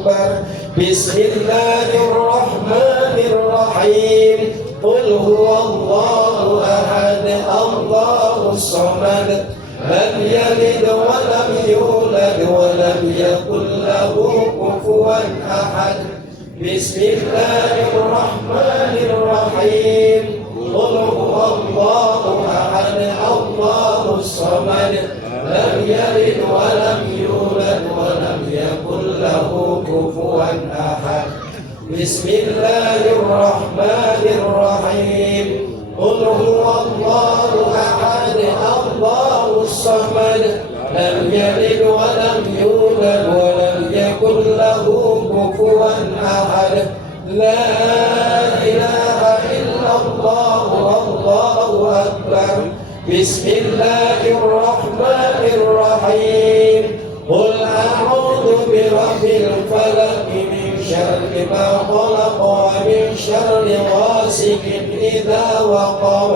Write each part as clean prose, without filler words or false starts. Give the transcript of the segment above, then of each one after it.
أكبر. بسم الله الرحمن الرحيم. قل هو الله أحد الله الصمد لم يلد ولم يولد ولم يكن له كفوا أحد. بسم الله الرحمن الرحيم. قل هو الله أحد الله الصمد لم يلد ولم يولد ولم يكن له كفوا أحد. بسم الله الرحمن الرحيم. قل هو الله أحد الله الصمد لم يلد ولم يولد ولم يكن له كفوا أحد. لا إله إلا الله والله أكبر. بسم الله الرحمن الرحيم. قل أعوذ برب الفلق من شر ما خلق ومن شر غاسق إذا وقب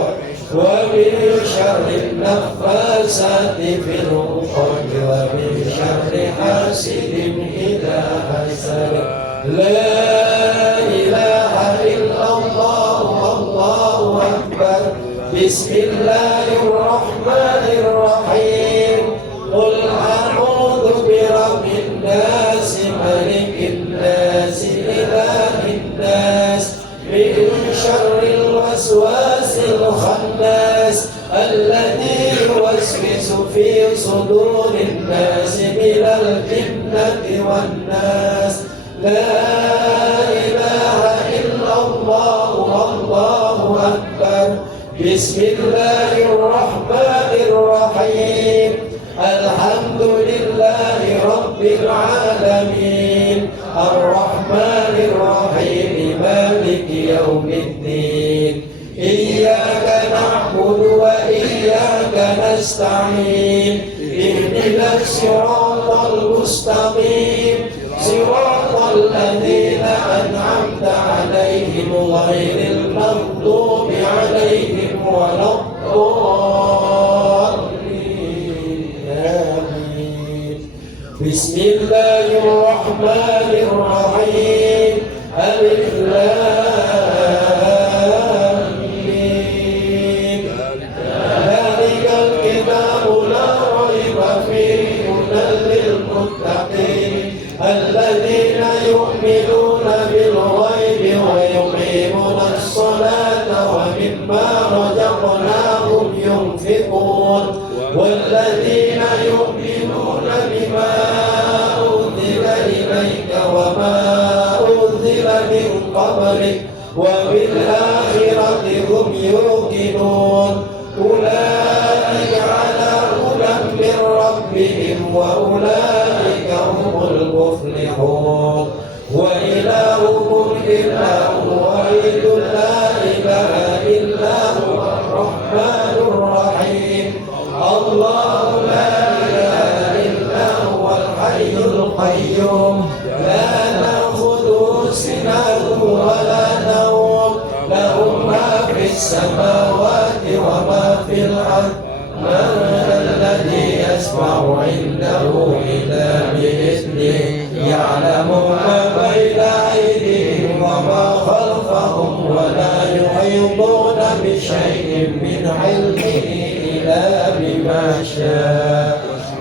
ومن شر النفاثات في العقد ومن شر حاسد إذا حسد. لا إله إلا الله والله أكبر. بسم الله الرحمن الرحيم. قل أعوذ برب الناس ملك الناس إله الناس من شر الوسواس الخناس الذي يوسوس في صدور الناس من الجنة والناس. لا إله إلا الله والله أكبر. بسم الله الرحمن الرحيم. الحمد لله رب العالمين الرحمن الرحيم مالك يوم الدين إياك نعبد وإياك نستعين اهدنا الصراط المستقيم صراط الذين أنعمت عليهم غير المغضوب عليهم ولا الضالين. بسم الله الرحمن الرحيم. ألف لام ميم. ذلك الكتاب لا ريب فيه هدى للمتقين الذين يؤمنون بالغيب ويقيمون الصلاة ومما رزقناهم ينفقون والذين يؤمنون بما أنزل إليك وما أنزل من قبلك وبالآخرة هم يوقنون أولئك على هدى من ربهم وأولئك هم المفلحون. وإلهكم إله واحد لا إله إلا هو الرحمن الرحيم. الله لا إله إلا هو الحي القيوم لا تأخذه سنة ولا نوم له ما في السماوات وما في الأرض. من الذي يسمع عنده إلا بإذنه يعلم ما بين أيديهم وما خلفهم ولا يحيطون بشيء من علمه إلا بما شاء.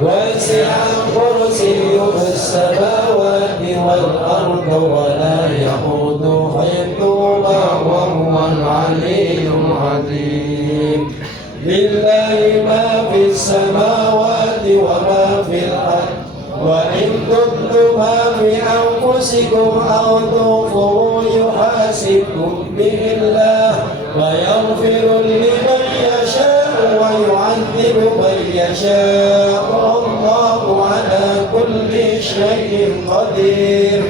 وسع كرسيه السماوات والأرض ولا يئوده حفظهما وهو العلي العظيم. لله ما في السماوات وما في الأرض وإن تبدوا ما في أنفسكم أو تخفوه يحاسبكم به الله ويغفر لمن يشاء ويعذب من يشاء والله على كل شيء قدير.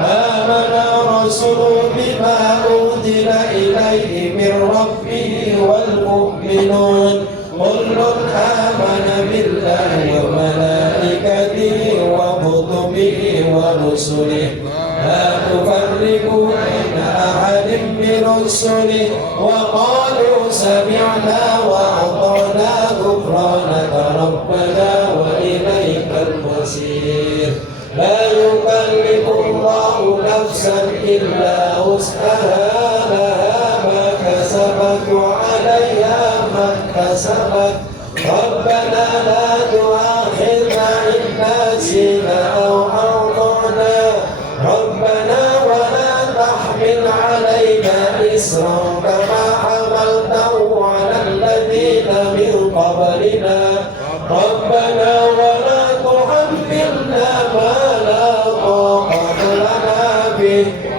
آمن الرسول بما أنزل إليه من ربه والمؤمنون كل آمن بالله وملائكته وكتبه ورسله لا نفرق بين أحد من رسله وقالوا سمعنا وأطعنا غفرانك ربنا وإليك المصير. لا يكلف الله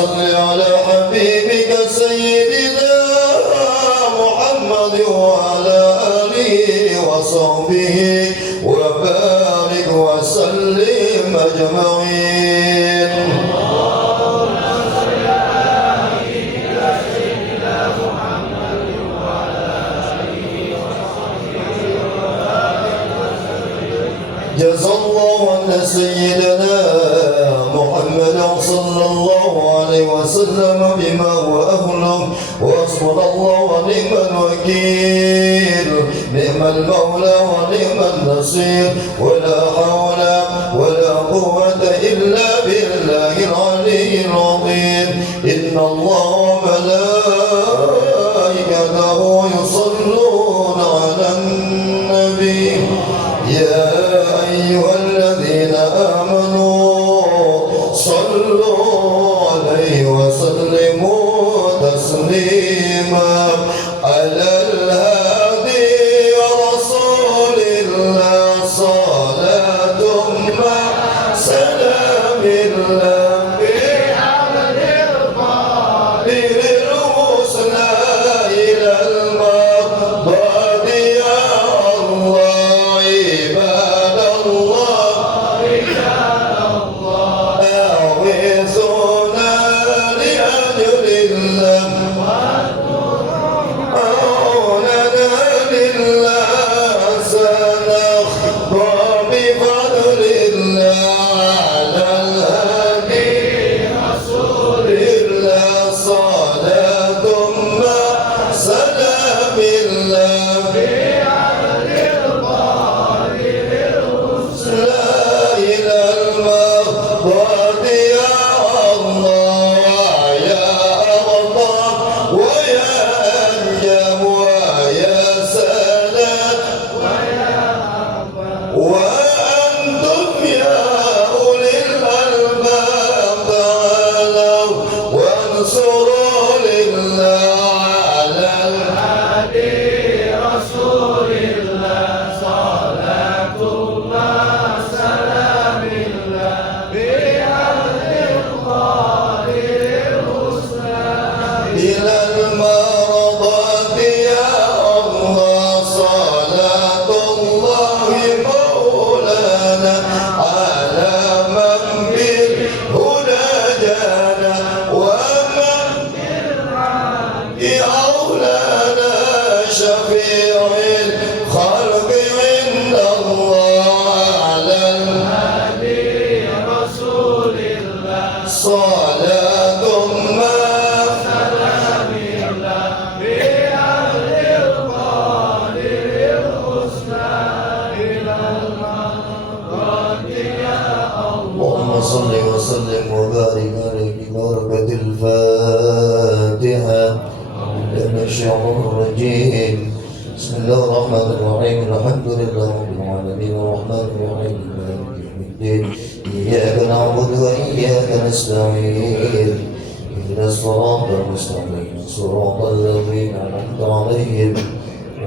صل على حبيبك سيدنا محمد وعلى آله وصحبه وبارك وسلم أجمعين. جزا الله عنا سيدنا محمد صلى الله عليه وسلم بما هو أهله وحسبنا الله ونعم الوكيل نعم المولى ونعم النصير ولا حول ولا قوة إلا بالله العلي العظيم. إن الله وملائكته يصلون على النبي يا أيها الذين آمنوا صلوا عليه وسلموا تسليما على الهادي رسول الله صلاة مع سلام الله بحمد القادر الحسنى إلى المقصد يا الله عباد الله أغيثنا لأجل الله أعوننا لله سنخطى بفضل الله على الهدي رسول الله صلاة مع سلام الله إلى المقصد يا الله يا أغطى ويا أنجم ويا سلام وأنتم يا أولي الألباب تعالوا وانصروا لله على الهادي رسول الله صلاة الله سلام الله بأهل القادر الحسنى إلى المرضات يا الله صلاة الله مولانا على من بالهدى جانا ومن أولانا شفيع الخلق عند الله على الهادي رسول الله صلاة ما سلام الله بأهل القادر الحسنى إلى المرض يا اللهم صل وسلم وبارك عليه ببركة الفاتحة من الشيطان الرجيم. بسم الله الرحمن الرحيم الحمد لله رب العالمين الرحمن الرحيم مالك يوم الدين إياك نعبد وإياك نستعين اهدنا الصراط المستقيم صراط الذين أنعمت عليهم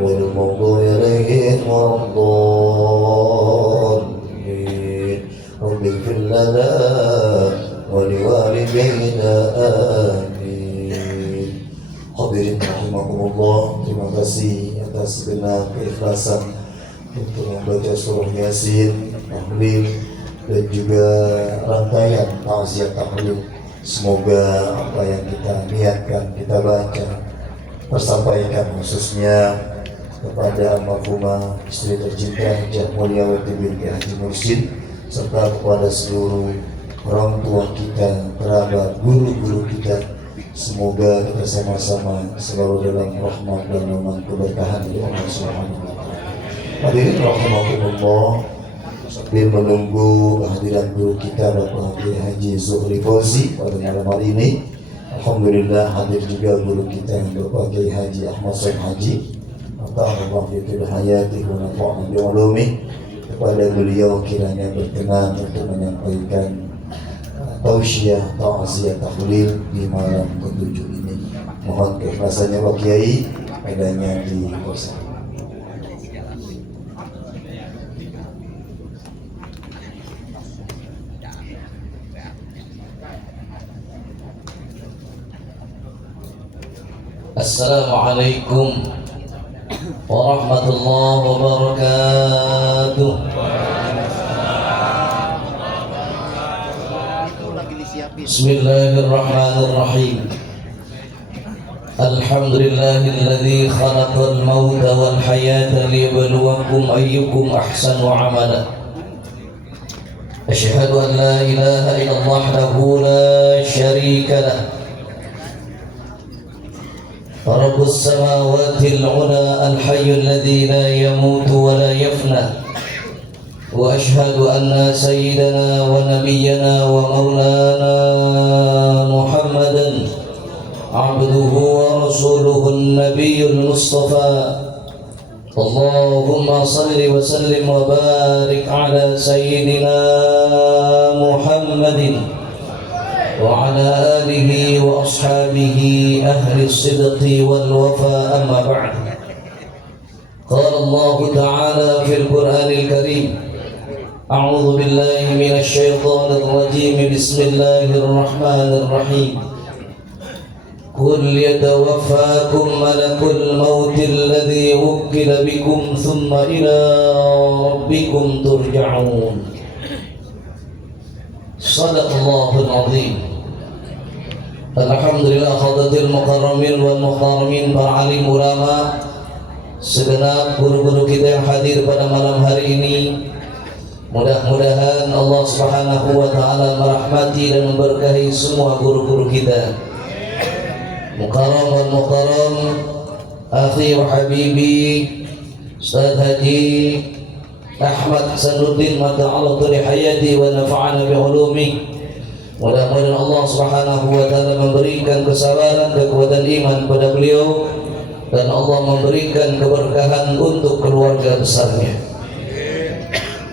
غير المغضوب عليهم ولا الضالين. رب اغفر لنا ولوالدينا آمين. Hadirin rahimakumullah, terima kasih atas segenap keikhlasan untuk membaca surah Yasin, tahlil dan juga rangkaian tausiah tahlil. Semoga apa yang kita niatkan kita baca tersampaikan, khususnya kepada almarhumah istri tercinta Hajah Mulyawati binti Haji Mursyid serta kepada seluruh orang tua kita, kerabat, guru-guru kita. Semoga kita sama-sama selalu dalam rahmat dan naungan keberkahan dari Allah Subhanahu wa taala. Hadirin rahimakumullah, sambil menunggu kehadiran guru kita Bapak Kiai Haji Zuhri Fauzi pada malam hari ini, alhamdulillah hadir juga guru kita Bapak Kiai Haji Ahmad Said Haji. Ata'allahu fi hayati wa nafa'na bi ulumi. Kepada beliau kiranya berkenan untuk menyampaikan tausiah, ta'ziah, tahlil di malam ke-7 ini. Mohon keikhlasannya Pak Kiai, adanya di kursi. Assalamualaikum warahmatullahi wabarakatuh. Bismillahirrahmanirrahim. Alhamdulillahilladzi khalaqal mauta wal hayata liyabluwakum ayyukum ahsanu amala. Asyhadu an la ilaha illallah wahdahu la syarika lah. Rabbus samawati al-'ula al-hayyul ladzi la yamutu wa la yafna. Wa asyhadu anna sayyidana wa nabiyyana wa maulana Muhammadan abduhu wa rasuluhu an-nabiyyul mustafa. Allahumma salli wa sallim wa barik ala sayyidina Muhammadin wa ala alihi wa ashabihi ahli as-sidqi wal wafa, amma ba'd. Qala Allah ta'ala fil Qur'anil Karim, a'udzu billahi minasy syaithanir rajim, bismillahir rahmanir rahim. Qul yatawaffakum malakul mautil ladzi wukkila bikum thumma ila rabbikum turja'un. Shadaqallahul azim. Alhamdulillah khadatil mukarramin wal muhtaramin, para alim ulama, segenap guru-guru kita yang hadir pada malam hari ini. Mudah-mudahan Allah Subhanahu wa taala merahmati dan memberkahi semua guru-guru kita. Mukarram wal mukarram, akhi wa habibi Ustaz Haji Ahmad Sanuddin mata'ala tuli hayati wa nafa'ana bi ulumi. Mudah-mudahan Allah Subhanahu wa taala memberikan kesabaran, kekuatan iman pada beliau, dan Allah memberikan keberkahan untuk keluarga besarnya.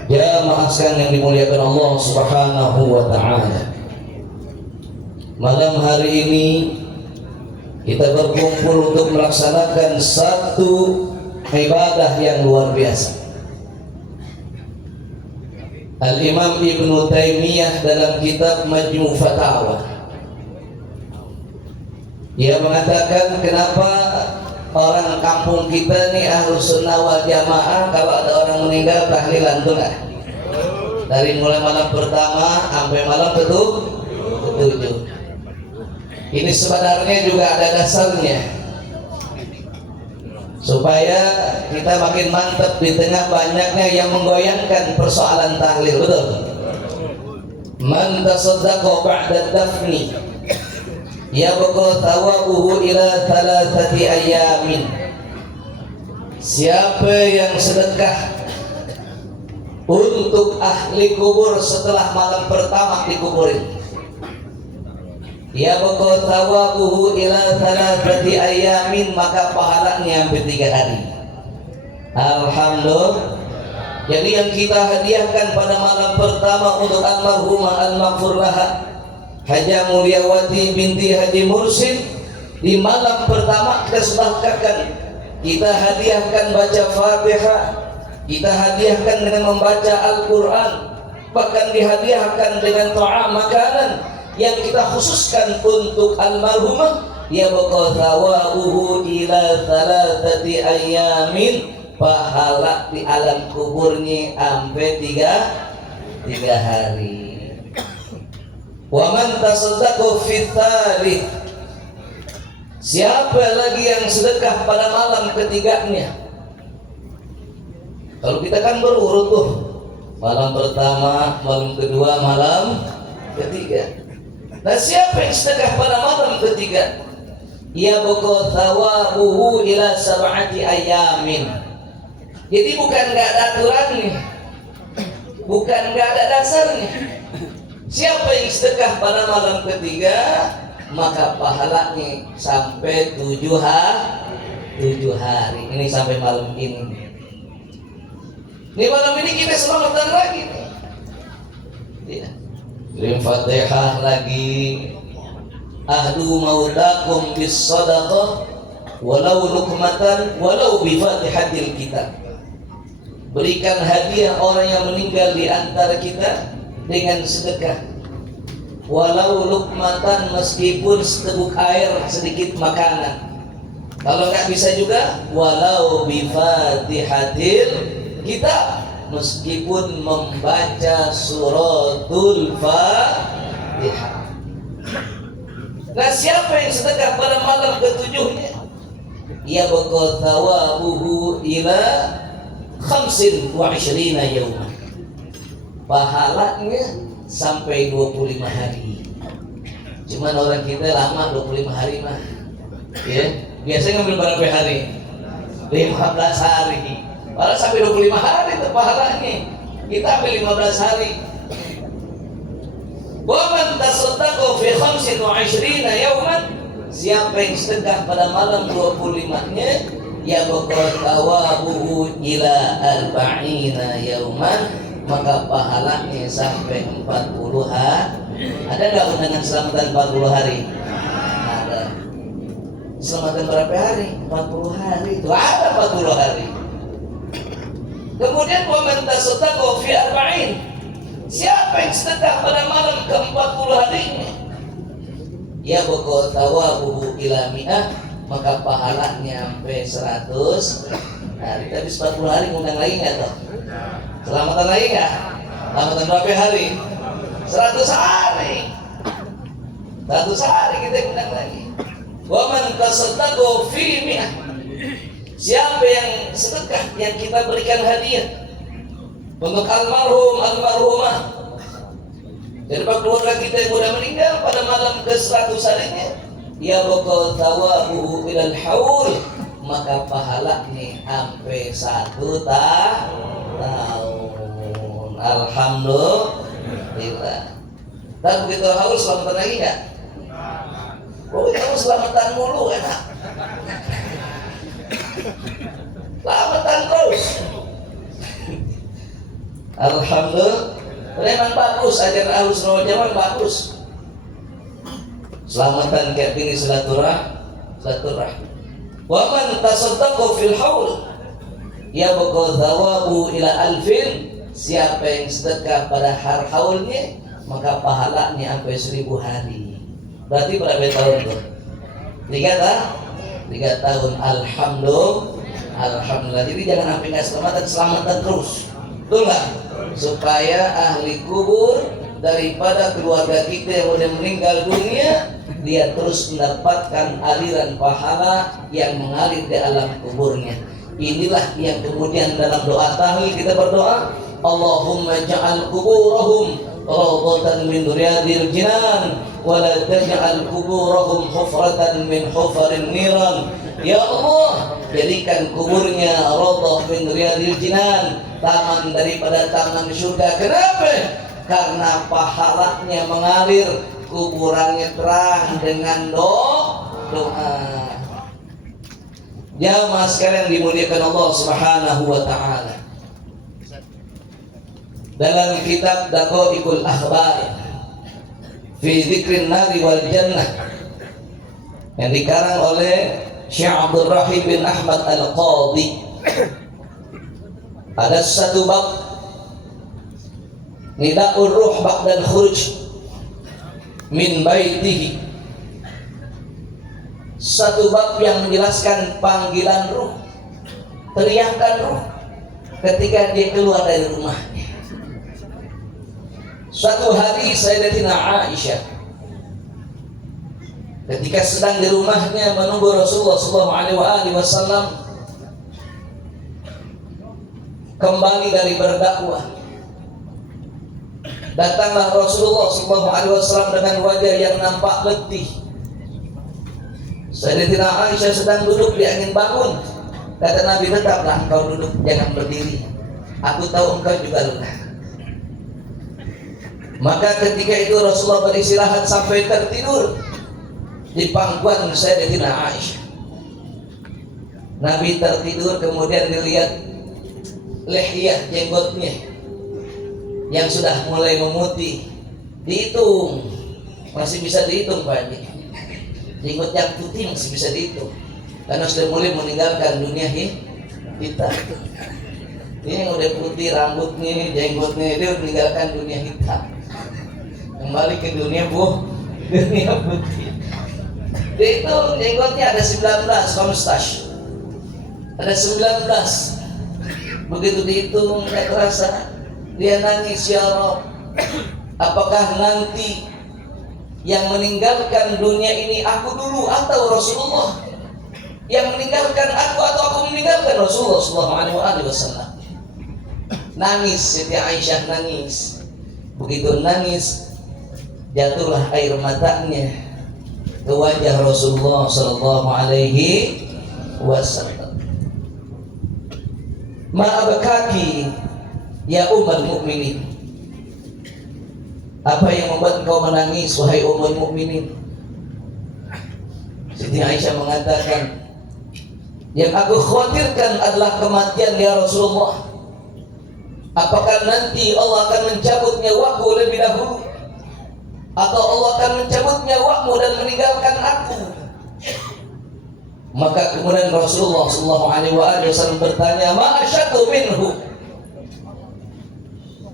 Jamaah sekalian yang dimuliakan Allah Subhanahu wa taala, malam hari ini kita berkumpul untuk melaksanakan satu ibadah yang luar biasa. Al-Imam Ibnu Taimiyah dalam kitab Majmu' Fatawa, ia mengatakan, kenapa orang kampung kita nih Ahlus Sunnah wal Jamaah kalau ada orang meninggal tahlilan tuh nggak? Dari mulai malam pertama sampai malam ketujuh. Ini sebenarnya juga ada dasarnya, supaya kita makin mantap di tengah banyaknya yang menggoyangkan persoalan tahlil. Betul? Man tasaddaqa ba'da dafni yabqa thawabuhu ila thalathati ayamin. Siapa yang sedekah untuk ahli kubur setelah malam pertama dikuburin, yabqa thawabuhu ila thalathati ayamin, maka pahalanya sampai 3 hari. Alhamdulillah. Jadi yang kita hadiahkan pada malam pertama untuk almarhumah al-maghfur laha Haja Mulyawati binti Haji Mursid, di malam pertama kita sedekahkan, kita hadiahkan baca Fatihah, kita hadiahkan dengan membaca Al-Quran, bahkan dihadiahkan dengan ta'am, makanan yang kita khususkan untuk almarhumah. Yabqa thawabuhu ila thalathati ayamin, pahala di alam kuburnya sampai 3 hari. Wa man tasaddaqa fi tsalits, siapa lagi yang sedekah pada malam ketiganya? Kalau kita kan berurut tuh, malam pertama, malam kedua, malam ketiga. Nah, siapa yang sedekah pada malam ketiga? Yabqa thawabuhu ila 7 ayamin. Jadi bukan enggak ada aturannya, bukan enggak ada dasarnya. Siapa yang sedekah pada malam ketiga, maka pahalanya sampai 7 hari. Ini sampai malam ini. Ini malam ini kita selamatan lagi nih. Ya. Kirim Fatihah lagi. Ahdu maulakum bis sadaqah walau lukmatan walau bi fatihatil kitab. Berikan hadiah orang yang meninggal di antara kita dengan sedekah, walau lukmatan, meskipun seteguk air, sedikit makanan. Kalau nggak bisa juga walau bifatihatil kitab, meskipun membaca suratul Fatihah. Nah, siapa yang sedekah pada malam ketujuhnya? Ia bakal thawabuhu ila 25 yauman. Pahalanya sampai 25 hari. Cuman orang kita lama 25 hari mah. Ya, biasanya ngambil berapa hari? 15 hari. Malah sampai 25 hari itu pahalanya. Kita ambil 15 hari. Wa man tasaddaqa fi 25 yauman, siapa yang sedekah pada malam 25-nya, ya bakal thawabuhu ila 40 yauman, maka pahalanya sampai 40 hari. Ada enggak undangan selamatan 40 hari? Ada. Selamatan berapa hari? 40 hari. Itu ada 40 hari. Kemudian wa man tasaddaqa fi 40, siapa yang sedekah pada malam ke-40 harinya, ya bakal thawabuhu ila 100, maka pahalanya sampai 100 hari. Tapi 40 hari ngundang lagi nggak toh? Selamatan lagi nggak? Selamatan berapa hari? 100 hari. 100 hari kita ngundang lagi. Wa man tasaddaqa fi 100, siapa yang sedekah, yang kita berikan hadiah untuk almarhum, almarhumah, dari keluarga kita yang sudah meninggal pada malam ke-100 harinya, ya bakal thawabuhu ilal haul, maka pahalanya sampai 1 tahun. Alhamdulillah. Dan begitu haul selamatan lagi enggak? Oh, kamu selamatan mulu enak. Selamatan terus. Alhamdulillah. Memang bagus, ajaran Ahlus Sunnah wal Jamaah bagus. Selamatan kayak gini silaturahmi. Wa man tasaddaqa fil haul, ya bakal thawabu ila 1000, siapa yang sedekah pada har haulnya, maka pahalanya sampai 1000 hari. Berarti berapa tahun tuh? 3 tahun. Alhamdulillah. Jadi jangan sampai nggak selamatan terus. Betul nggak? Supaya ahli kubur daripada keluarga kita yang sudah meninggal dunia, dia terus mendapatkan aliran pahala yang mengalir di alam kuburnya. Inilah yang kemudian dalam doa tahlil kita berdoa, Allahumma ja'al kuburahum rawdatan min riyadil jinan wa la taj'al kuburahum hufratan min hufarin niran. Ya Allah, jadikan kuburnya rawdah min riyadil jinan, taman daripada taman surga. Kenapa? Karena pahalanya mengalir, kuburannya terang dengan doa. Jamaah sekalian dimuliakan Allah Subhanahu wa taala. Dalam kitab Daqaiqul Akhbar fi Dzikrin Nari wal Jannah yang dikarang oleh Syekh Abdul Rahim bin Ahmad Al-Qadhi, ada satu bab nida'ur ruh ba'dal khuruj min baitihi, satu bab yang menjelaskan panggilan ruh, teriakan ruh ketika dia keluar dari rumahnya. Suatu hari Sayyidatina Aisyah ketika sedang di rumahnya menunggu Rasulullah SAW kembali dari berdakwah, datanglah Rasulullah SAW dengan wajah yang nampak letih. Sayyidatina Aisyah sedang duduk, dia ingin bangun. Kata Nabi, tetaplah engkau duduk, jangan berdiri, aku tahu engkau juga lelah. Maka ketika itu Rasulullah beristirahat sampai tertidur di pangkuan Sayyidatina Aisyah. Nabi tertidur, kemudian dilihat lihiyah, jenggotnya yang sudah mulai memutih. Dihitung, masih bisa dihitung Pak Haji. Jenggot yang putih masih bisa dihitung, karena sudah mulai meninggalkan dunia kita. Ini yang udah putih rambutnya, jenggotnya, dia meninggalkan dunia hitam, kembali ke dunia dunia putih. Dia itu jenggotnya ada 19 komstas. Ada 19. Begitu dihitung nggak terasa. Dia nangis, ya Rabb, apakah nanti yang meninggalkan dunia ini aku dulu atau Rasulullah? Yang meninggalkan aku atau aku meninggalkan Rasulullah SAW? Nangis Siti Aisyah, nangis. Begitu nangis, jatuhlah air matanya ke wajah Rasulullah SAW. Ma abakaki ya ummul mukminin. Apa yang membuat engkau menangis wahai ummul mukminin? Siti Aisyah mengatakan, yang aku khawatirkan adalah kematian ya Rasulullah. Apakah nanti Allah akan mencabut nyawaku lebih dahulu, atau Allah akan mencabut nyawamu dan meninggalkan aku? Maka kemudian Rasulullah SAW bertanya, ma asyaddu minhu,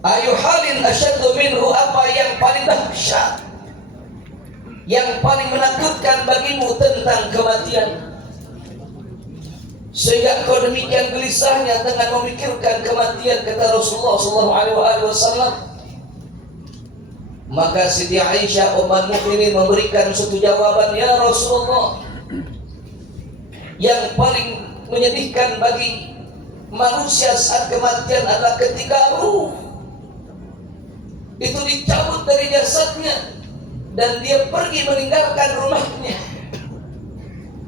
ayu halin asyaddu minhu, apa yang paling dahsyat, yang paling menakutkan bagimu tentang kematian, sehingga kau demikian gelisahnya dengan memikirkan kematian, kata Rasulullah SAW. Maka Siti Aisyah ummul mukminin memberikan satu jawaban, ya Rasulullah, yang paling menyedihkan bagi manusia saat kematian adalah ketika ruh itu dicabut dari jasadnya dan dia pergi meninggalkan rumahnya.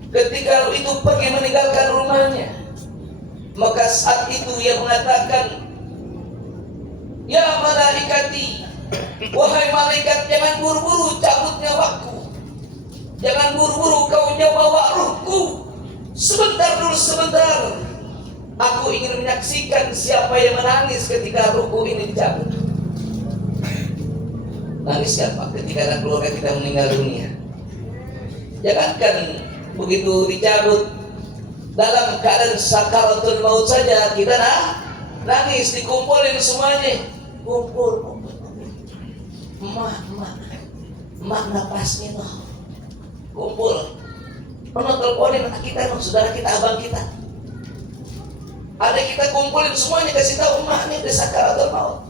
Ketika ruh itu pergi meninggalkan rumahnya, maka saat itu ia mengatakan, ya malaikati, wahai malaikat, jangan buru-buru cabut nyawaku, jangan buru-buru kau bawa ruhku. Sebentar dulu, sebentar. Aku ingin menyaksikan siapa yang menangis ketika ruhku ini dicabut. Nangis siapa ketika anak keluarga kita meninggal dunia? Jangankan begitu dicabut, dalam keadaan sakaratul maut saja kita nangis, dikumpulin semuanya. Kumpul. Emak napasnya tuh. Kumpul. Pernah teleponin anak kita, saudara kita, abang kita. Ada kita kumpulin semuanya, kasih tahu emak nih di sakaratul maut.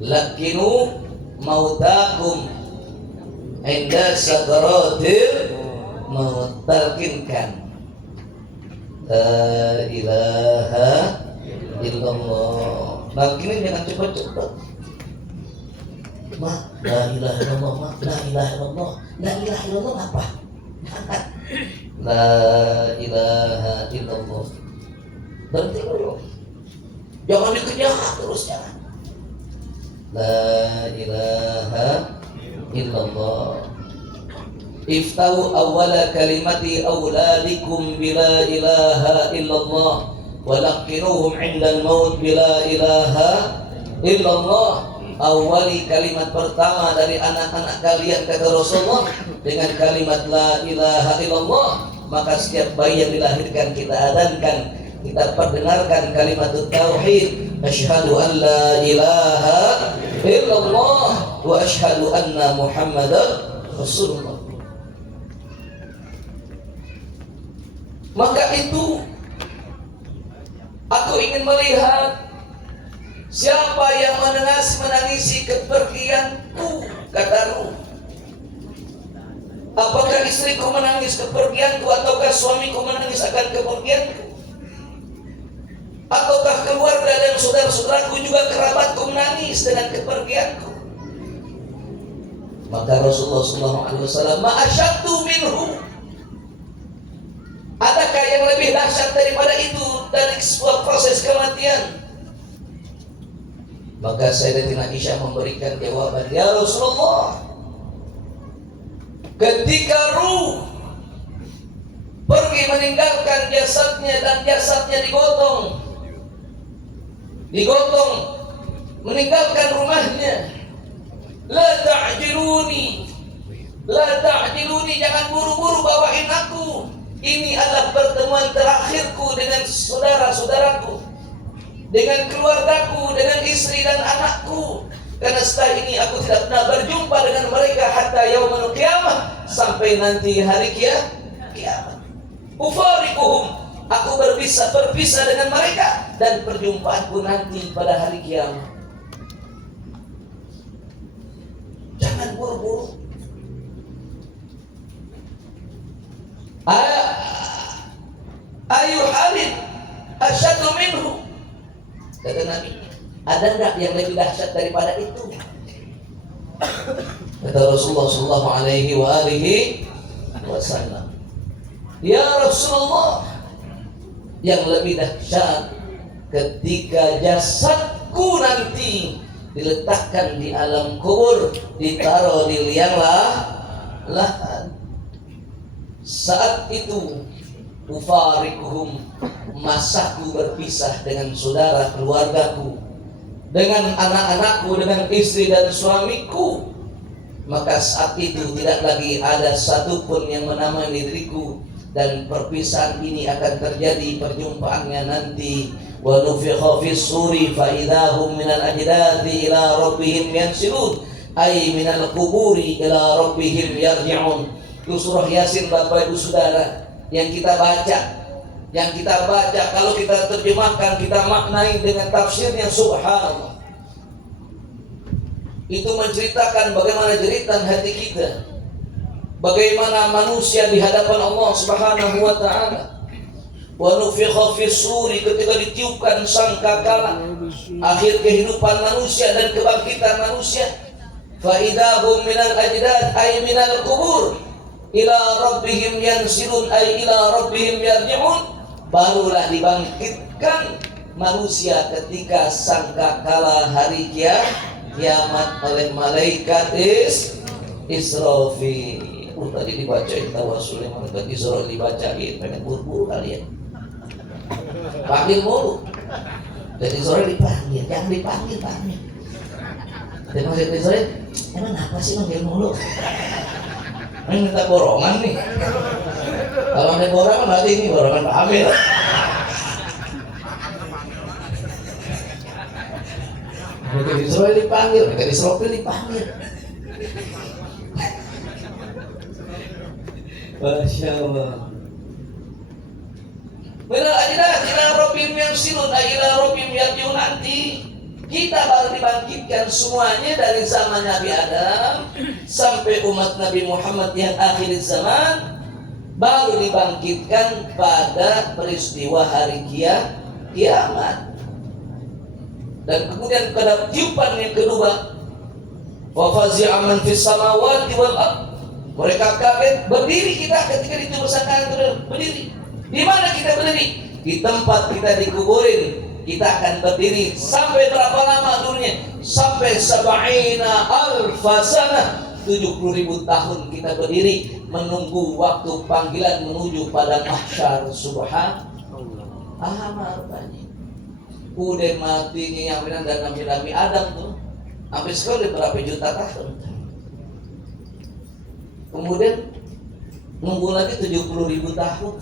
Lakinu mautakum inda sakaratil maut. Talkinkan la ilaha illallah. Talkinin jangan cepat-cepat. Ma, la ilaha illallah, ma, la ilaha illallah. La ilaha illallah apa? La ilaha illallah. Berhenti dulu. Jangan dikejar terus, jangan. La ilaha illallah. Iftahu awwala kalimati awladikum bila ilaha illallah walakinuhum indal maut bila ilaha illallah. Awali kalimat pertama dari anak-anak kalian, kata Rasulullah, dengan kalimat la ilaha illallah. Maka setiap bayi yang dilahirkan kita adhankan, kita perdengarkan kalimat tauhid, asyhadu an la ilaha illallah wa asyhadu anna muhammadar rasulullah. Maka itu aku ingin melihat siapa yang menangisi kepergianku, kata Ruh. Apakah istriku menangis kepergianku, ataukah suamiku menangis akan kepergianku? Ataukah keluarga dan saudara-saudaraku juga kerabatku menangis dengan kepergianku? Maka Rasulullah SAW, ma'asyaddu minhu, adakah yang lebih dahsyat daripada itu, dari sebuah proses kematian? Maka Sayyidatina Aisyah memberikan jawaban, ya Rasulullah, ketika ruh pergi meninggalkan jasadnya dan jasadnya digotong, meninggalkan rumahnya, la ta'jiluni, jangan buru-buru bawain aku. Ini adalah pertemuan terakhirku dengan saudara-saudaraku, dengan keluargaku, dengan istri dan anakku. Karena setelah ini aku tidak pernah berjumpa dengan mereka hatta yaumul qiyamah, sampai nanti hari kiamat. Ufariquhum, aku berpisah dengan mereka, dan perjumpaanku nanti pada hari kiamat. Jangan buru-buru. Ayu halin asyadu minhu, kata Nabi, ada enggak yang lebih dahsyat daripada itu? Kata Rasulullah sallallahu alaihi wasallam, ya Rasulullah, yang lebih dahsyat ketika jasadku nanti diletakkan di alam kubur, ditaruh di liang lahat. Saat itu ufariquhum, masaku berpisah dengan saudara keluargaku, dengan anak-anakku, dengan istri dan suamiku. Maka saat itu tidak lagi ada satupun yang menemani diriku, dan perpisahan ini akan terjadi perjumpaannya nanti. Wa nufikha fis suri fa idahum minal ajdadi ila rabbihim yansilun, ay minal kuburi ila rabbihim yarji'un. Itu surah Yasin, Bapak Ibu Saudara, yang kita baca, kalau kita terjemahkan, kita maknai dengan tafsirnya, subhanallah. Itu menceritakan bagaimana jeritan hati kita, bagaimana manusia di hadapan Allah Subhanahu wa taala. Wa nufikha fis suri, ketika ditiupkan sangkakala, akhir kehidupan manusia dan kebangkitan manusia. Fa idahum minal ajdad, ay minal kubur, ila rabbihim yansilun, ay ila rabbihim yarji'un. Barulah dibangkitkan manusia ketika sangkakala hari kiamat oleh malaikat Israfil. Tadi dibacain tawasulnya malaikat Israfil, dibacain, pengen buru-buru kalian. Panggil mulu. Jadi Israfil dipanggil, jangan dipanggil. Dan malaikat Israfil, emang apa sih manggil mulu? Ini minta borongan nih. Kalau ada borongan berarti ini borongan Pak Amir. Mereka Israel dipanggil, mereka Israfil dipanggil. Masya Allah. Minal ajdad ila rabbihim yansilun, ila rabbihim yarji'un, nanti kita baru dibangkitkan semuanya dari zaman Nabi Adam sampai umat Nabi Muhammad yang akhir zaman, baru dibangkitkan pada peristiwa hari kiamat. Dan kemudian pada tiupan yang kedua, wa fazi'a man fis samawati wal ard, mereka kaget. Berdiri kita ketika ditiup sangkakala, berdiri. Di mana kita berdiri? Di tempat kita dikuburin. Kita akan berdiri sampai berapa lama dunia? Sampai 70.000 sana, 70.000 tahun kita berdiri menunggu waktu panggilan menuju pada mahsyar. Subhanallah. Udah matinya yang benar dan Nabi Adam tuh sampai sekarang berapa juta tahun. Kemudian nunggu lagi 70.000 tahun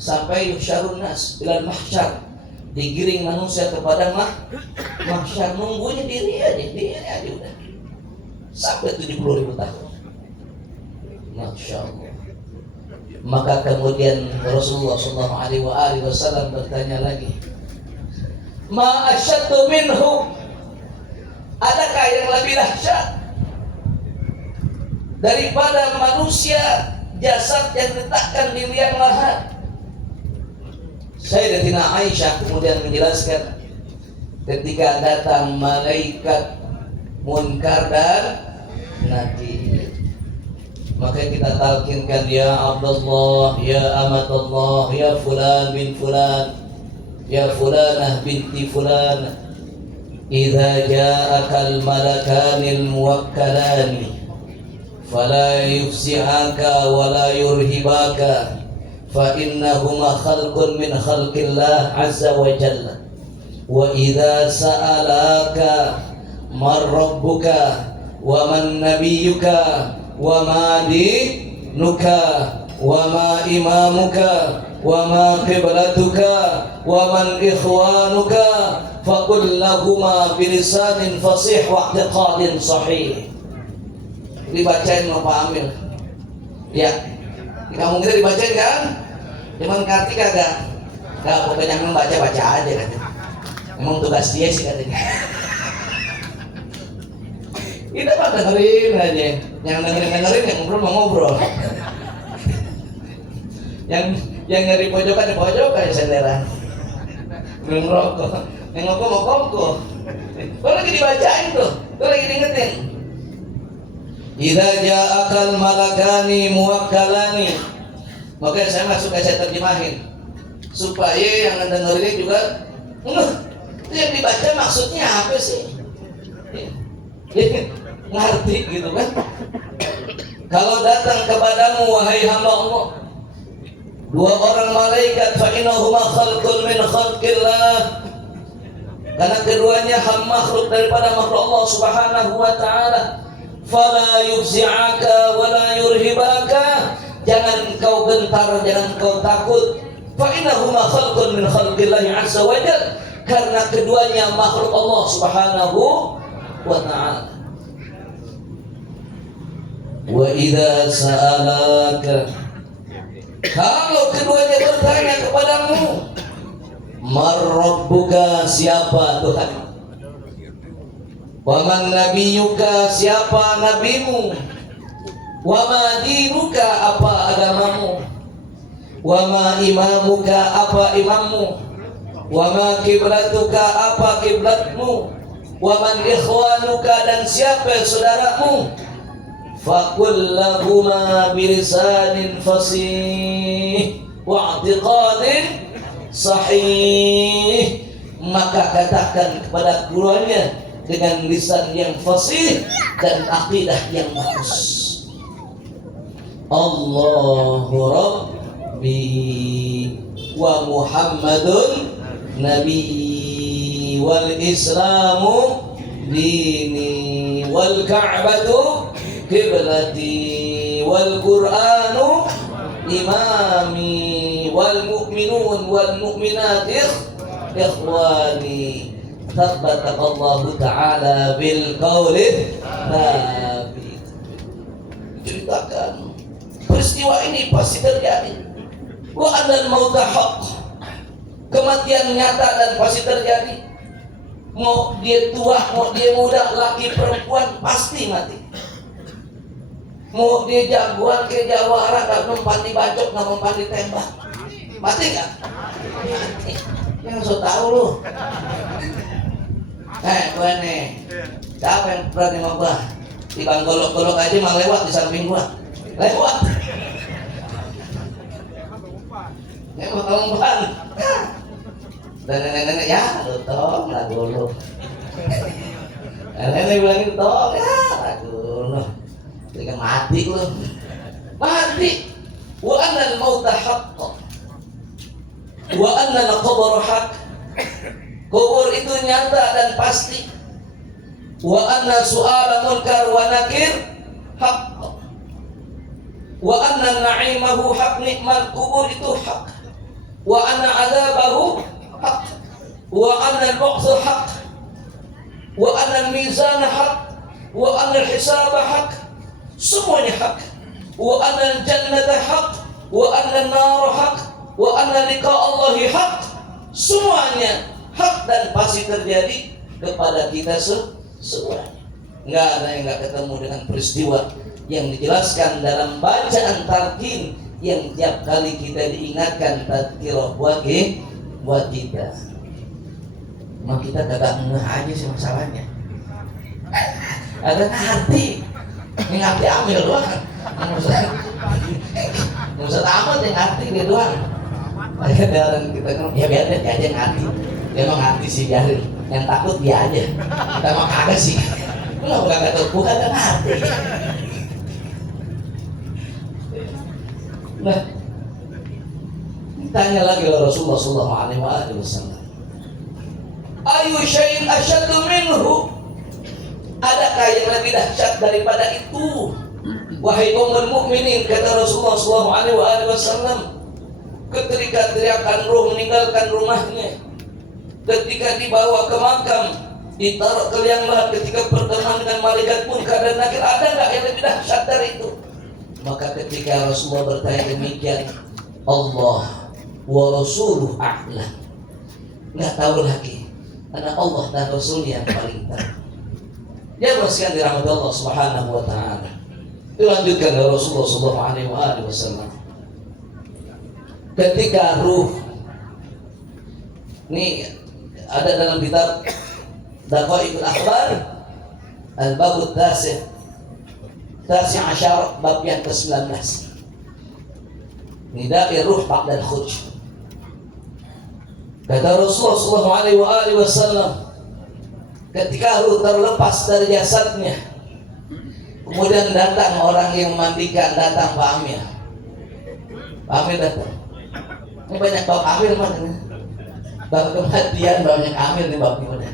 sampai yusyarun nas ilal mahsyar, digiring manusia kepada mahsyar. Nunggunya diri aja udah sampai 70.000 tahun. Masya Allah. Maka kemudian Rasulullah SAW bertanya lagi, ma asyaddu minhu, adakah yang lebih dahsyat daripada manusia jasad yang diletakkan di liang lahat? Sayyidatina Aisyah kemudian menjelaskan, ketika datang malaikat Munkar dan Nakir, maka kita talkinkan, ya Abdullah, ya Amatullah, ya Fulan bin Fulan, ya Fulanah binti Fulan, idza ja'akal malakanil muwakkalani fala yufsi'aka wa la yurhibaka fa innahuma khalqun min khalqillah azza wa jalla, wa idza sa'alaka man rabbuka wa man nabiyyuka wa ma dinuka wa ma imamuka wa ma qiblatuka wa man ikhwanuka faqul lahuma bilisanin fasih wa i'tiqadin sahih. Dibacain sama Pak Amil ya, di kampung kita dibacain kan, cuman ngerti kagak? Nggak, pokoknya memang baca-baca aja kan, emang tugas dia sih katanya. Kita mah dengerin aja, yang dengerin yang ngobrol. yang nyari pojokan di pojokan senderan, belum rokok, yang ngokok mau kongko. Kau lagi dibacain tuh, kau lagi diingetin. Idza ja'akal malakani muwakkalani, maka saya masuk saya terjemahin supaya yang dengerin juga itu yang dibaca maksudnya apa sih? Ngerti gitu kan? Kalau datang kepadamu wahai hamba Allah, dua orang malaikat, fa innahuma khalqun min khalqillah, karena keduanya makhluk daripada makhluk Allah Subhanahu wa taala. Fala yufzi'aka wa la yurhibaka, jangan kau gentar, jangan kau takut. Fa innahuma khalqun min khalqillah azza wa jalla, karena keduanya makhluk Allah Subhanahu wa taala. Wa idza sa'alaka, kalau keduanya bertanya kepadamu, mar rabbuka, siapa Tuhan? Wa man nabiyuka, siapa nabimu? Wa ma dinuka, apa agamamu? Wa ma imamuka, apa imammu? Wa ma kiblatuka, apa kiblatmu? Wa man ikhwanuka, dan siapa saudaramu? Faqul lahuma bilisanin fasih wa i'tiqadin sahih, maka katakan kepada keduanya dengan lisan yang fasih dan akidah yang bagus. Allahu Rabbi wa Muhammadun Nabi wal Islamu dini wal Ka'batu qiblati wal Qur'anu imami wal mu'minun wal mu'minat ikhwani. Thabbataqallahu ta'ala bil qawli nabi. Ceritakan peristiwa ini pasti terjadi. Wa anal mauta haqq, kematian nyata dan pasti terjadi. Mau dia tua, mau dia muda, laki perempuan, pasti mati. Mau dia jagoan ke jawara, gak mempan dibacok, gak mempan ditembak, mati gak? Mati. Yang so tau lu. Gue nih, siapa yang berani sama gua? Dibang golok-golok aja emang lewat di samping gua. Lewat. Emang umpan. Dan nenek-nenek, ya lu tong lagu lu. Nenek bilangin tong, ya lagu lu. Jadi mati lu. Mati. Wa annal mauta haqq. Wa annal qabra haqq. Kubur itu nyata dan pasti. Wa anna su'ala munkar wa nakir haqq. Wa anna na'imahu haqq, nikmat kubur itu haq. Wa anna adzabahu haq. Wa anna al-ba'tsa haq. Wa anna al-mizan haq. Wa anna al-hisaba haq. Semuanya haq. Wa anna al-jannata haq. Wa anna an-nar haq. Wa anna liqa Allahi haq. Semuanya hak dan pasti terjadi kepada kita semua. Enggak ada yang enggak ketemu dengan peristiwa yang dijelaskan dalam bacaan talqin yang tiap kali kita diingatkan tadzkirah buat kita. Mak kita kagak ngeh aja sih masalahnya. Ada ngerti, ngerti ambil doang. Nggak tamat yang ngerti dia doang. Ada orang kita kan, ya biar dia aja ngerti. Dia mah ngerti sih, biarin. Yang takut dia aja. Kita mah kagak sih. Lu kagak tahu, bukan kan ngerti. Nah, tanya lagi Rasulullah SAW. Ayu syai'in asyaddu minhu, adakah yang lebih dahsyat daripada itu? Wahai kaum mukminin, kata Rasulullah SAW, ketika teriakan ruh meninggalkan rumahnya, ketika dibawa ke makam, ditaruh ke liang lahat, ketika berteman dengan malaikat pun keadaan nakir, ada nggak yang lebih dahsyat dari itu? Maka ketika Rasulullah bertanya demikian, Allah wa rasuluh a'lam, nggak tahu lagi, karena Allah dan Rasul yang paling tahu. Dia berasikan dirahmati Allah Subhanahu wa ta'ala. Dilanjutkan oleh Rasulullah SAW, ketika ruh, ini ada dalam kitab Daqaiqul Akhbar Al-Babut Tasi' Asyar, bab yang ke-19, Nida'i ruh ba'dal khuruj. Kata Rasulullah SAW, ketika ruh terlepas dari jasadnya, kemudian datang orang yang memandikan, datang Pak Amir. Pak Amir datang. Ini banyak Pak Amir mana? Bab kematian banyak Amir nih bab gimana?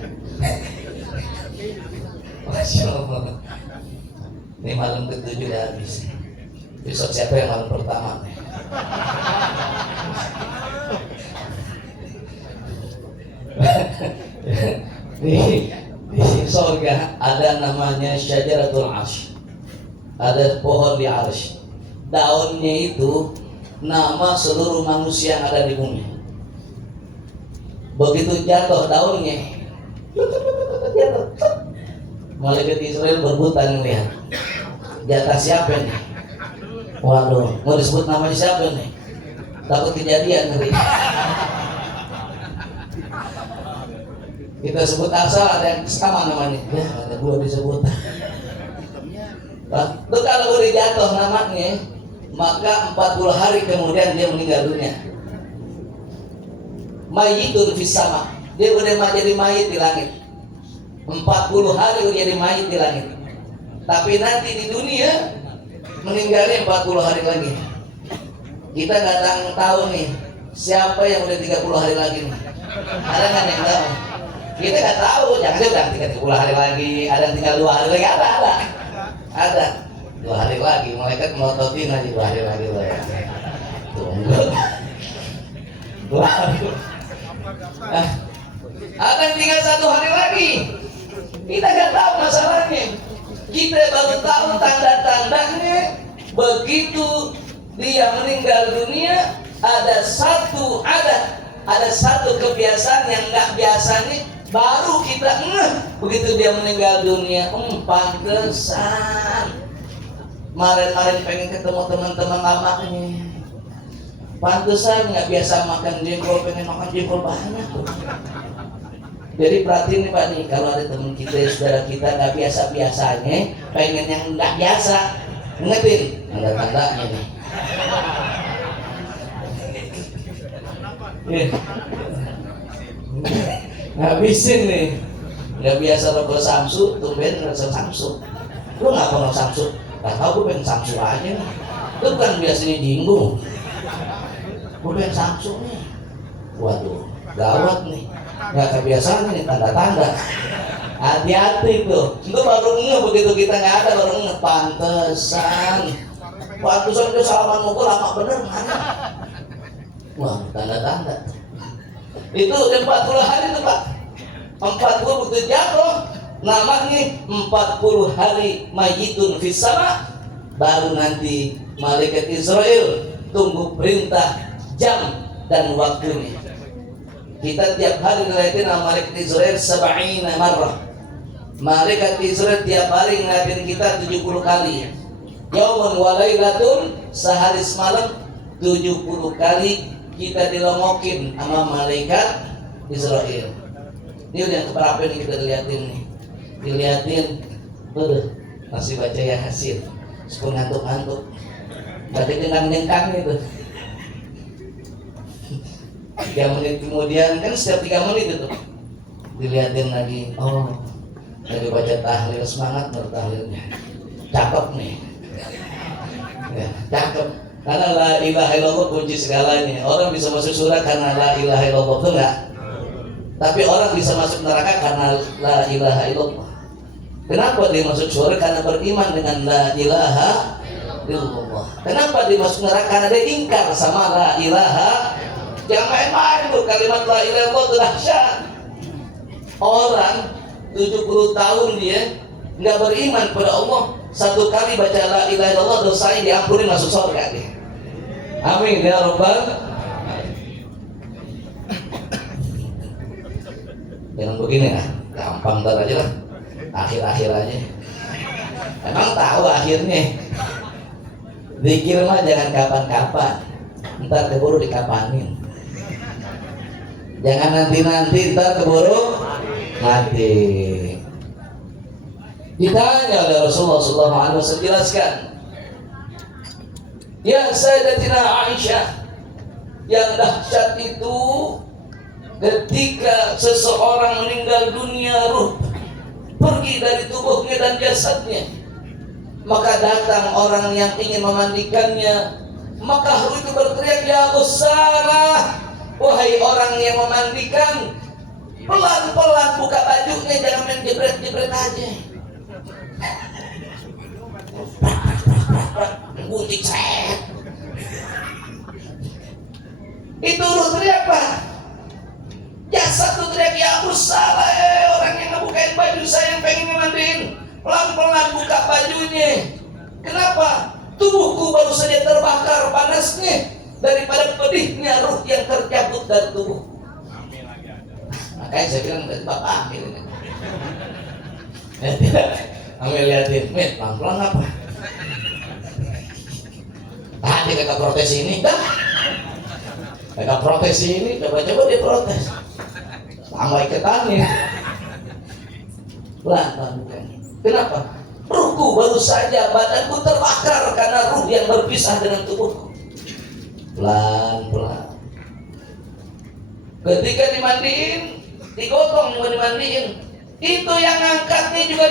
Masya Allah. Ini malam ke-7 udah habis. Besok siapa yang malam pertama? Di surga ada namanya Syajaratul Arsy. Ada pohon di Arsy. Daunnya itu nama seluruh manusia yang ada di bumi. Begitu jatuh daunnya, jatuh. Malaikat Israel berbutan melihat. Jatah siapa nih? Waduh, mau disebut namanya siapa nih? Takut kejadian nanti. Kita sebut asal ada yang sama namanya. Ya, ada dua disebut. Itu kalau udah jatuh namanya, maka 40 hari kemudian dia meninggal dunia. Mayyitun fis sama, dia udah jadi mayit di langit. 40 hari udah jadi mayit di langit. Tapi nanti di dunia meninggalnya 40 hari lagi. Kita nggak tahu nih siapa yang udah 30 hari lagi nih. Ada nggak yang tahu? Kita nggak tahu. Jangan-jangan 30 hari lagi, ada yang tinggal 2 hari lagi, ada 2 hari lagi. Malaikat melototin aja 2 hari lagi loh ya. Tunggu 2 hari. Ada yang tinggal 1 hari lagi. Kita nggak tahu masalahnya. Kita baru tahu tanda-tandanya. Begitu dia meninggal dunia, ada satu adat, ada satu kebiasaan yang nggak biasanya. Baru kita begitu dia meninggal dunia, pantesan. Kemarin pengen ketemu teman-teman lamanya. Pantesan nggak biasa makan jengkol, pengen makan jengkol banyak. Jadi perhatiin nih Pak nih, kalau ada teman kita, saudara kita nggak biasa-biasanya, pengen yang nggak biasa, ingetin tanda-tandanya nih. Ngabisin nih, nggak biasa rokok Samsu, tumben rasa Samsu. Lu nggak pernah Samsu? Gak tau, gue pengen Samsu aja nih. Lu kan biasanya Jinggu, gue pengen Samsu nih. Waduh, gawat nih. Nggak kebiasaan nih tanda-tanda. Hati-hati tuh. Itu baru begitu kita nggak ada, baru pantesan dia salaman mukul lama bener mana? Wah, tanda-tanda. Itu udah 40 hari tuh Pak. 40 begitu jatuh, namanya 40 hari mayyitun fis sama. Baru nanti malaikat Israel tunggu perintah jam dan waktunya. Kita tiap hari ngeliatin malaikat Israel 70 marrah. Malaikat Israel tiap hari ngeliatin kita 70 kali. Yaumun wa lailatun, sehari semalam 70 kali kita dilomokin sama malaikat Israel. Ini udah yang keberapa nih kita diliatin nih. Diliatin, masih baca ya hasil. Sepun ngantuk-ngantuk. Baca jengkang-jengkang gitu. 3 menit kemudian, kan setiap 3 menit itu dilihatin lagi, lagi baca tahlil, semangat bertahlilnya, cakep nih ya, cakep, karena la ilaha illallah kunci segalanya. Orang bisa masuk surga karena la ilaha illallah, itu enggak? Tapi orang bisa masuk neraka karena la ilaha illallah. Kenapa dia masuk surga? Karena beriman dengan la ilaha illallah. Kenapa dimasuk neraka? Karena dia ingkar sama la ilaha. Jangan main-main tuh, kalimat la ilaha illallah itu dahsyat. Orang 70 tahun dia nggak beriman pada Allah, satu kali baca la ilaha illallah dosanya diampuni, masuk surga dia. Amin ya rabbal. Jangan begini lah, gampang ntar aja lah, akhir-akhir aja. Emang tahu akhirnya. Zikir mah jangan kapan-kapan, ntar keburu dikapanin. Jangan nanti-nanti, ntar keburu mati. Ditanya oleh Rasulullah SAW, jelaskan, ya Sayyidatina Aisyah, yang dahsyat itu ketika seseorang meninggal dunia, ruh pergi dari tubuhnya dan jasadnya, maka datang orang yang ingin memandikannya, maka ruh itu berteriak, ya Ghussalah, wahai orang yang memandikan, pelan-pelan buka bajunya, jangan main jebret-jebret aja. Gunting set. Itu ruh teriak apa? Jasad tuh teriak, ya Ghussalah, orang yang ngebukain baju saya yang pengen ngemandiin, pelan-pelan buka bajunya. Kenapa? Tubuhku baru saja terbakar panasnya daripada pedihnya ruh yang tercabut dari tubuh. Makanya saya bilang tadi Bapak Amil ini. Amil liatin, Mit, pelan-pelan apa? Tadi kakak protes ini, dah. Kakak protes ini, coba-coba dia protes. Tambah iketannya. Pelan-pelan bukan. Kenapa? Ruhku baru saja, badanku terbakar karena ruh yang berpisah dengan tubuhku. Pelan-pelan. Ketika dimandiin, digotong mau dimandiin, itu yang ngangkatnya juga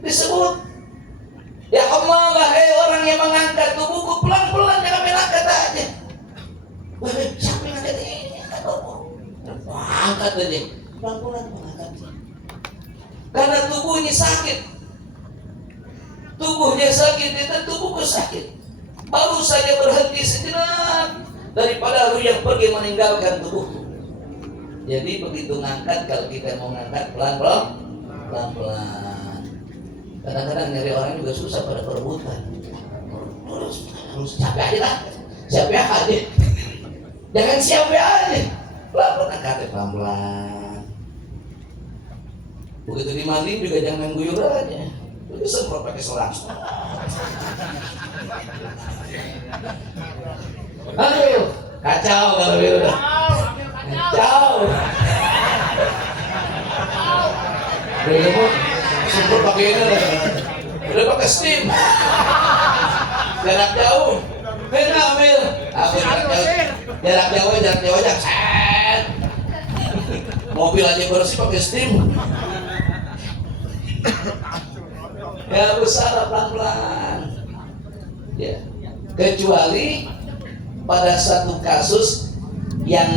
disebut, ya Allah, hei orang yang mengangkat tubuhku, pelan-pelan, jangan main angkat aja. Wah, siapa yang angkat ini? Angkat tubuh. Angkat aja, pelan-pelan mengangkatnya. Karena tubuh ini sakit. Tubuhnya sakit, itu tubuhku sakit. Baru saja berhenti sejenak daripada ruh yang pergi meninggalkan tubuhku. Jadi begitu ngangkat, kalau kita mau ngangkat pelan-pelan, pelan-pelan. Kadang-kadang nyari orang juga susah pada perebutan. Harus capek aja lah, siapa aja. Jangan siapa aja, pelan-pelan angkat, pelan-pelan. Begitu dimandiin juga jangan main guyur aja. Itu semprot pakai selang. Aduh, kacau kalau gitu. Kacau. Udah semprot pakai ini, udah pakai steam. Jarak jauh. Ambil. Jarak jauh aja. Set. Mobil aja bersih pakai steam. Ya besar pelan-pelan. Ya. Kecuali pada satu kasus yang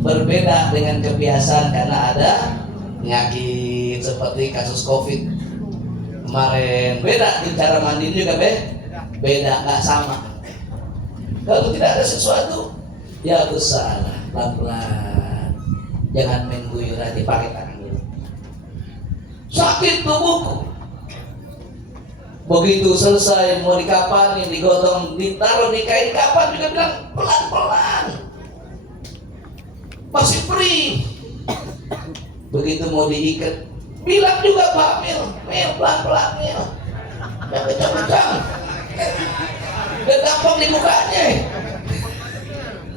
berbeda dengan kebiasaan karena ada penyakit seperti kasus COVID kemarin, beda cara mandiin juga beda, nggak sama. Kalau tidak ada sesuatu, ya besar pelan-pelan, jangan main guyur aja, pakai tangan dulu. Sakit tubuhku. Begitu selesai mau dikapanin, digotong, ditaruh di kain kapan juga bilang pelan-pelan, masih free. Begitu mau diikat, bilang juga Pak Mil pelan-pelan Mil, jangan kencang-kencang, biar gampang dibukanya.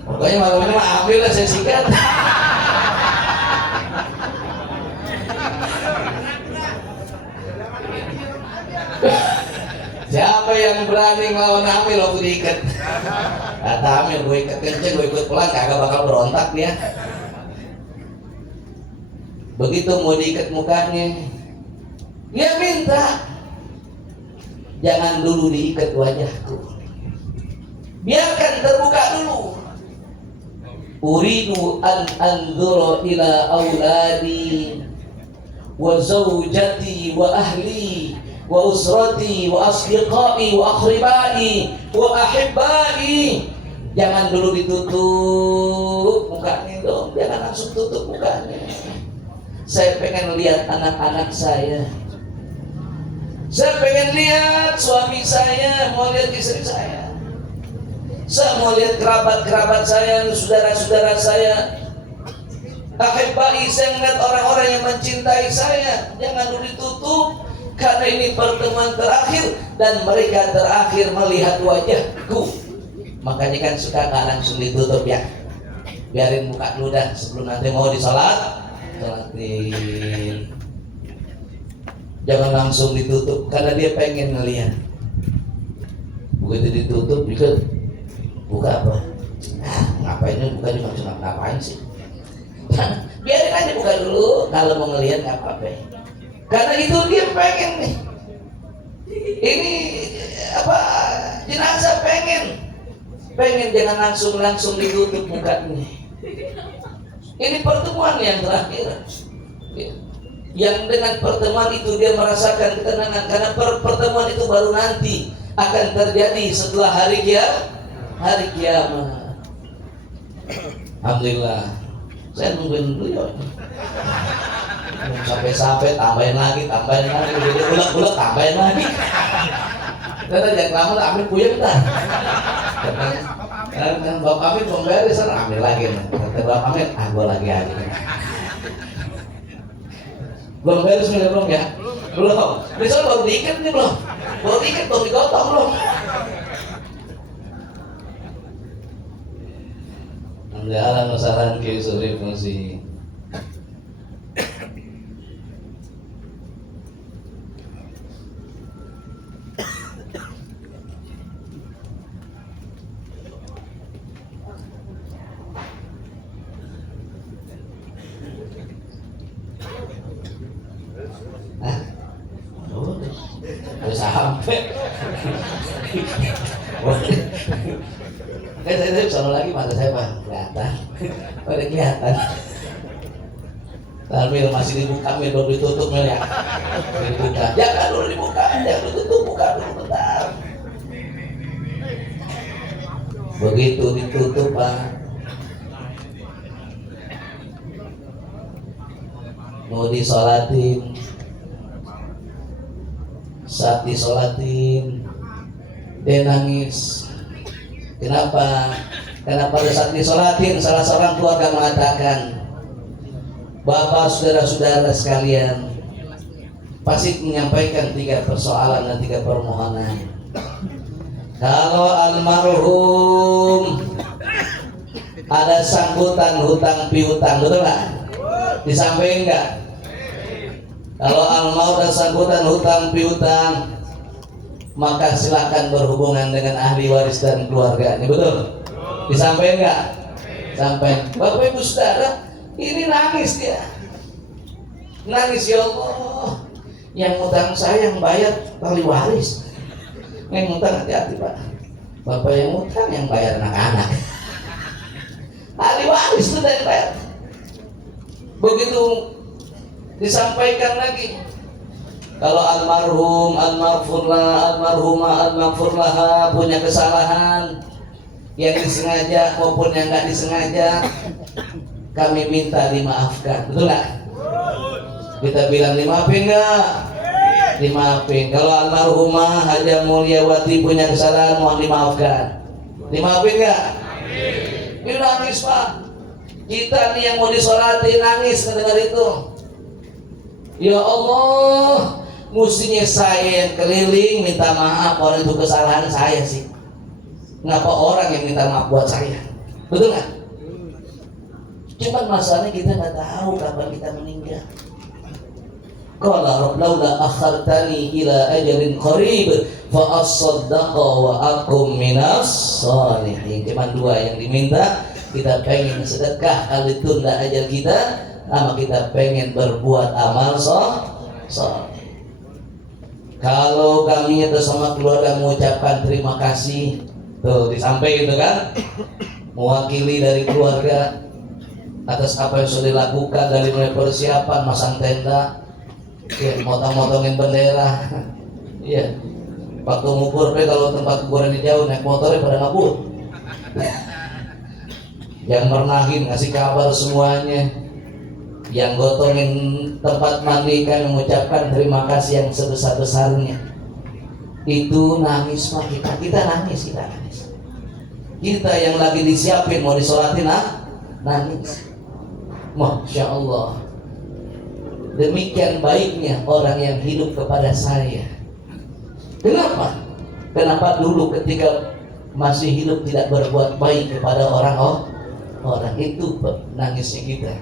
Pokoknya malam ini mah ambil lah, saya sikat. Siapa yang berani ngelawan Amil waktu diikat? Kata Amil, gue ikat kenceng, gue ikut pelan, kagak bakal berontak dia. Begitu mau diikat mukanya, dia minta jangan dulu diikat wajahku, biarkan terbuka dulu. Uridu an anzura ila auladi wa zawjati wa ahli wa usrati wa asdiqai wa akhribai wa ahibbai. Jangan dulu ditutup mukanya dong, jangan langsung tutup mukanya. Saya pengen lihat anak-anak saya pengen lihat suami saya, mau lihat istri saya mau lihat kerabat-kerabat saya, saudara-saudara saya. Akhirnya saya melihat orang-orang yang mencintai saya. Jangan dulu ditutup, karena ini pertemuan terakhir dan mereka terakhir melihat wajahku. Makanya kan suka nggak langsung ditutup ya, biarin buka dulu dah sebelum nanti mau sholatin. Jangan langsung ditutup karena dia pengen ngelihat. Begitu ditutup juga buka apa? Ngapain buka juga cuma ngapain sih? Biarin aja buka dulu, kalau mau ngelihat nggak apa-apa. Karena itu dia pengen nih. Ini apa? Jenazah pengen jangan langsung ditutup mukanya. Ini pertemuan yang terakhir. Yang dengan pertemuan itu dia merasakan ketenangan, karena pertemuan itu baru nanti akan terjadi setelah hari kiamat. Alhamdulillah. Saya nungguin dulu ya. Sampai tambahin lagi, ulang tambahin lagi. Kita jangan lama ambil puyeng dah. Kan Bapak Amin pemberes, ambil lagi. Kata Bapak Amin, gua lagi aja. Belum beres belum ya? Belum. Besok baru diikat nih belum? Baru diikat, baru digotong belum? Alhamdulillah masalah ke sore fungsi. Sampai saya sono lagi mata saya Pak, kelihatan pada kelihatan. Tapi masih dibuka, belum ditutup ya. Dibuka, jangan dulu dibuka, jangan ditutup, buka dulu bentar. Begitu ditutup Pak, mau disolatin. Saat disolatin dia nangis. Kenapa? Karena pada saat disolatin salah seorang keluarga mengatakan, Bapak saudara-saudara sekalian, pasti menyampaikan 3 persoalan dan 3 permohonan. Kalau almarhum ada sangkutan hutang piutang, betul nggak? Disampaikan nggak? Kalau almarhum dan sangkutan hutang piutang, maka silakan berhubungan dengan ahli waris dan keluarga. Ini betul? Disampaikan nggak? Sampaikan. Bapak Ibu Saudara, ini nangis dia. Nangis, ya Allah. Yang hutang saya yang bayar ahli waris. Yang hutang hati-hati Pak. Bapak yang hutang yang bayar anak-anak. Ahli waris itu dari bayar. Begitu disampaikan lagi, kalau almarhum, almarhumah, almarhumah punya kesalahan yang disengaja maupun yang nggak disengaja, kami minta dimaafkan. Betul nggak? Kita bilang dimaafin nggak? Dimaafin. Kalau almarhumah Haja Mulyawati punya kesalahan, mohon dimaafkan. Dimaafin nggak? Ini nangis Pak. Kita nih yang mau disolati nangis mendengar itu. Ya Allah, mestinya saya yang keliling minta maaf orang itu kesalahan saya sih. Ngapa orang yang minta maaf buat saya? Betul nggak? Cuman masalahnya kita nggak tahu kapan kita meninggal. Qala rabb laula akhartani ila ajalin qarib fa asaddaqa wa akum minas shalihin. Cuman 2 yang diminta. Kita pengen sedekah, kalau ditunda ajal kita, sama kita pengen berbuat amal soleh. Kalau kami itu sama keluarga mengucapkan terima kasih, tuh disampaikan itu kan, mewakili dari keluarga atas apa yang sudah dilakukan dari mulai persiapan masang tenda, motong-motongin bendera, Iya. Waktu ngukur kalau tempat kuburan jauh naik motornya pada ngabur. Yang mernahin ngasih kabar semuanya, yang gotongin tempat mandi kan mengucapkan terima kasih yang sebesar-besarnya. Itu nangis mah kita nangis. Kita yang lagi disiapin mau disolatin nangis. Masya Allah. Demikian baiknya orang yang hidup kepada saya. Kenapa? Kenapa dulu ketika masih hidup tidak berbuat baik kepada orang itu nangisnya kita.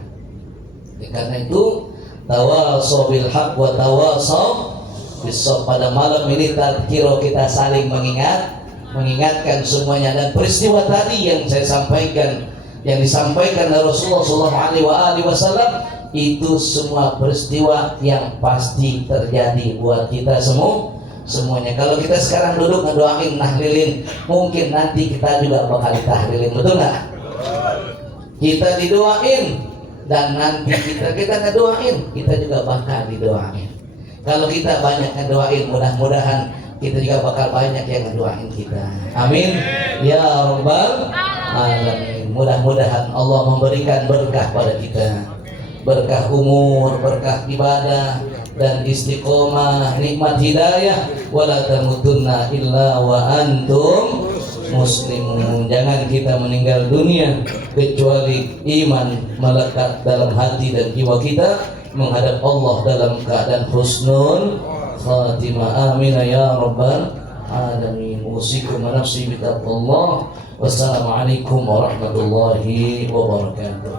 Karena itu tawasau bil haq wa tawasau bis sabr. Pada malam ini tadzkira, kita saling mengingatkan semuanya. Dan peristiwa tadi yang saya sampaikan, yang disampaikan oleh Rasulullah SAW, itu semua peristiwa yang pasti terjadi buat kita semuanya. Kalau kita sekarang duduk ngedoain, nahlilin, mungkin nanti kita juga bakal ditahlilin, betul nggak? Kita didoain dan nanti kita ngedoain, kita juga bakal didoain. Kalau kita banyak ngedoain, mudah-mudahan kita juga bakal banyak yang ngedoain kita. Amin ya rabbal alamin. Mudah-mudahan Allah memberikan berkah pada kita, berkah umur, berkah ibadah, dan istiqomah, nikmat hidayah. Wala tamutunna illa wa antum muslimun. Jangan kita meninggal dunia kecuali iman melekat dalam hati dan jiwa kita, menghadap Allah dalam keadaan husnul khatimah. Amin ya rabbal alamin. Usikum wa nafsi bitaqwallah. Wassalamualaikum warahmatullahi wabarakatuh.